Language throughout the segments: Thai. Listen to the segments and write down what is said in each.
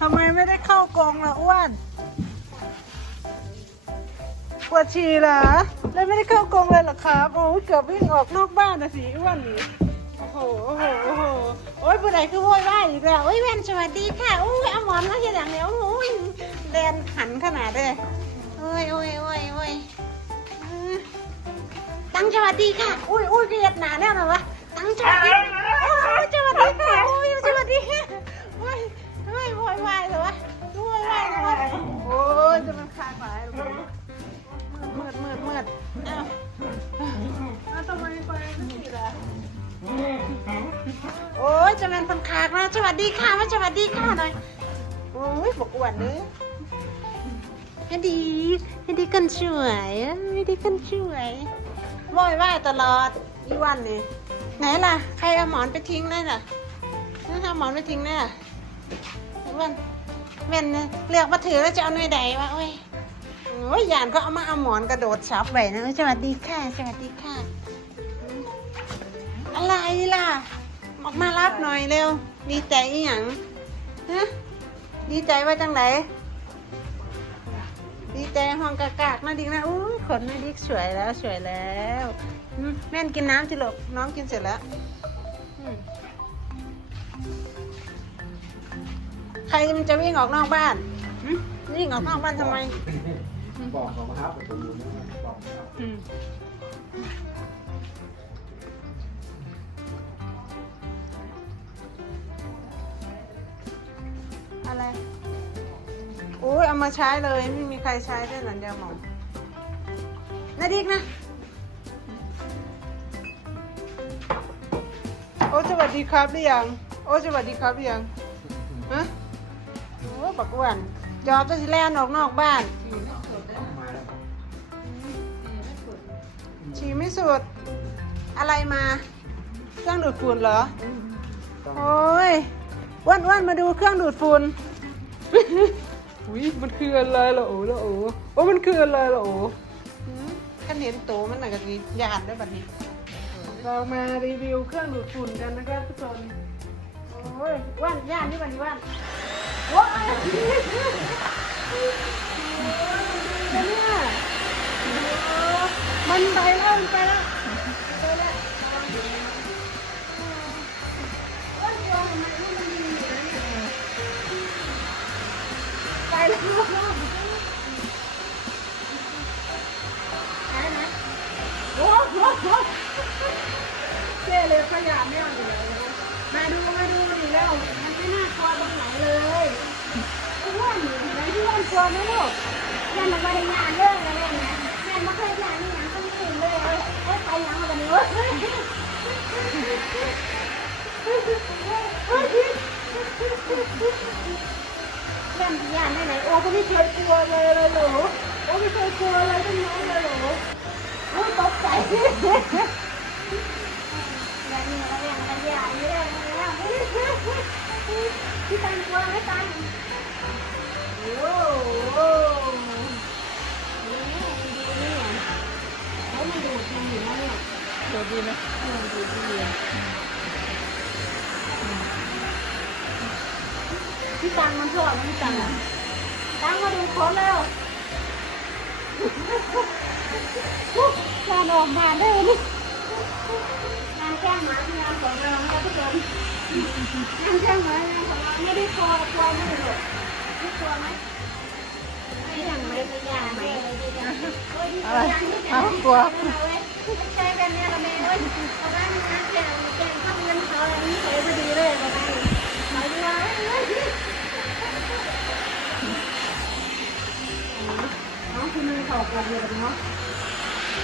ทำไมไม่ได้เข้ากรงล่ะอ้วนปวดฉี่เหรอแล้วไม่ได้เข้ากรงเลยเหรอครับ โอ้ยเกือบวิ่งออกนอกบ้านนะสิอ้วนนี่โอ้โห โอ้โห โอ้โห โอ้ยผู้ใดคือโวยวายอีกแล้วโอ้ยแว่นสวัสดีค่ะโอ้ยเอาหมอนมาเห็นอย่างเนี้ยโอ้ยแลนหันขนาดเลยโอ้ยโอ้ยโอ้ยโอ้ยตั้งสวัสดีค่ะ อุ้ยอุ้ยเกลียดหนาแน่นอนวะตั้งสวัสดี โอ้ยจะเป็นคนคากนะสวัสดีค่ะมาสวัสดีค่ะหน่อยโอ้ยบอกอ้วนเลยให้ดีให้ดีกันช่วยให้ดีกันช่วยว่อยว่ายตลอดอีวันนี่ไหนล่ะ ใครเอาหมอนไปทิ้งได้ล่ะเอาหมอนไปทิ้งได้ล่ะอีวันแม่นเลือกมาถือแล้วจะเอาหน่วยใดวะโอ้ยโอ้ยยานก็เอามาเอาหมอนกระโดดซับไว้นะสวัสดีค่ะสวัสดีค่ะ อะไรล่ะ ออกมารับหน่อยเร็ว ดีใจอีหยังฮะดีใจว่าจังไหนดีใจห้องกากากนะดิกนะอุ้ยขนนะดิกสวยแล้วสวยแล้วอืมแม่นกินน้ำสิลูกน้องกินเสร็จแล้วอืมใครมันจะวิ่งออกนอกบ้านหึวิ่งออกนอกบ้านทำไมบอกเขามาครับประตูนะบอกครับ อะไรโอ้ยเอามาใช้เลยไม่มีใครใช้ด้วยหนันยาหมองนาดิกนะ โอ้สวัสดีครับหรือยังโอ้สวัสดีครับหรือยังฮะโอ้ปักอ้วนจอบจะสิแล่นออกนอกบ้านมาแล้วฉี่ไม่สุด อะไรมาเครื่องดูดฝุ่นเหรอ โอ้ย อ้วันอ้วันมาดูเครื่องดูดฝุ่นอุ้ยมันคืออะไรล่ะโอ้ล่ะโอ้โอ้มันคืออะไรล่ะโอ้ขันเห็นโตมันหนักกันนี้ยานด้วยบัดนี้ เรามารีวิวเครื่องดูดฝุ่นกันนะครับทุกคนโอ้ยอ้วันย่านนี่บัดนี้อ้วันว้ายเนี่ยโอ้มันไปแล้วมันไปแล้ว โอ้โหเจ๊เลยขยะไม่เอาอยู่แล้วมาดูมาดูดิแล้ว มันไม่น่ากลัวตรงไหนเลยอ้วนไหนที่อ้วนกลัวไหมลูกแม่มันบริยานเรื่องอะไรเนี่ยแม่ไม่เคยยานนี่ยังต้องตื่นเลยเอ้ยเอ้ยไปยังวันนี้เว้ย แม่ยานได้ไหนโอ้ก็ไม่เคยกลัวเลยเลยหรอโอ้ไม่เคยกลัวอะไรทั้งนั้เลยหรอโอ้ตกใจแบบนี้เราเรียนบริยานเรื่องแล้วพี่ตันกลัวไหมตันโอ้โหนี่ดีนี่เฮ้ยมันดูดมันอยู่นะเนี่ยดี๋ยวดีไหมดูดดี พี่ตังมันชอบพี่ตังอะตังมาดูคนแล้วการออกมาได้นี่งานแข้งหมาที่งานของเราเนี่ยทุกคนงานแข้งหมางานของเราไม่ได้กลัวกลัวไม่หรอกไม่กลัวไหมไม่ยังไม่บริยานไม่เลยดีจังโอ้ยดีอะไรจังดีจัเอ้างกลัวใช่แบบนี้เราไม่เอ้ยเอาบ้านงานแข่งแข่งข้ามเงินเขาอะไรนี้เฉยพอดีเลย น้องคุณมีเขากลัวเยอะเนาะ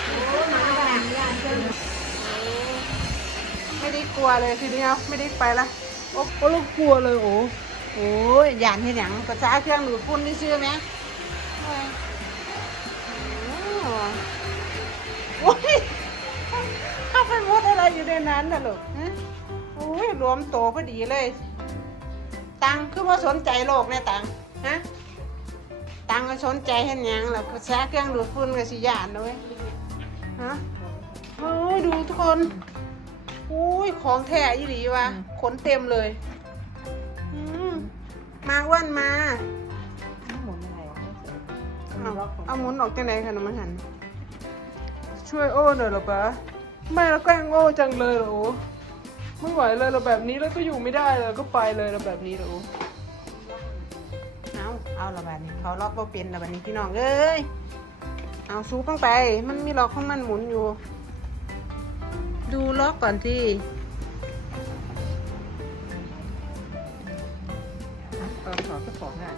โอ้มาแบบยานเกินไม่ได้กลัวเลยทีเดียวไม่ได้ไปละโอ้โหลูกกลัวเลยโอ้โอ้ยยานที่หยังกระจาเครื่องดูดฝุ่นนี่ชื่อไหมโอ้ยโอ้ยเข้าไปมดอะไรอยู่ในนั้นน่ะลูกโอ้ยรวมโตพอดีเลย ตังคือว่าสนใจโลกเนี่ยตังฮะ ตังก็สนใจเห็นยังแล้วกระจายเครื่องดูดฝุ่นกับสิยานด้วยฮะเฮ้ยดูทุกคนอุ้ยของแท้อีหลีวะขนเต็มเลยมอ้วนมาหมุนอะไรวะไม่เอาเอาหมุนออกจากไหนคะน้ำมันหัน ช่วยโอ้หน่อยเหรอปะไม่แล้วแกล้งโอ้จังเลยเหรอโอ้ไม่ไหวเลยเราแบบนี้แล้วก็อยู่ไม่ได้เลยก็ไปเลยเราแบบนี้เหรอ เอาละบบนี้เขาล็อกว่าเป็นละแบบนี้พี่น้องเอ้ยเอาซูต้องไป มันมีล็อกของมันหมุนอยู่ ดูล็อกก่อนที่อขอก็ของง่าย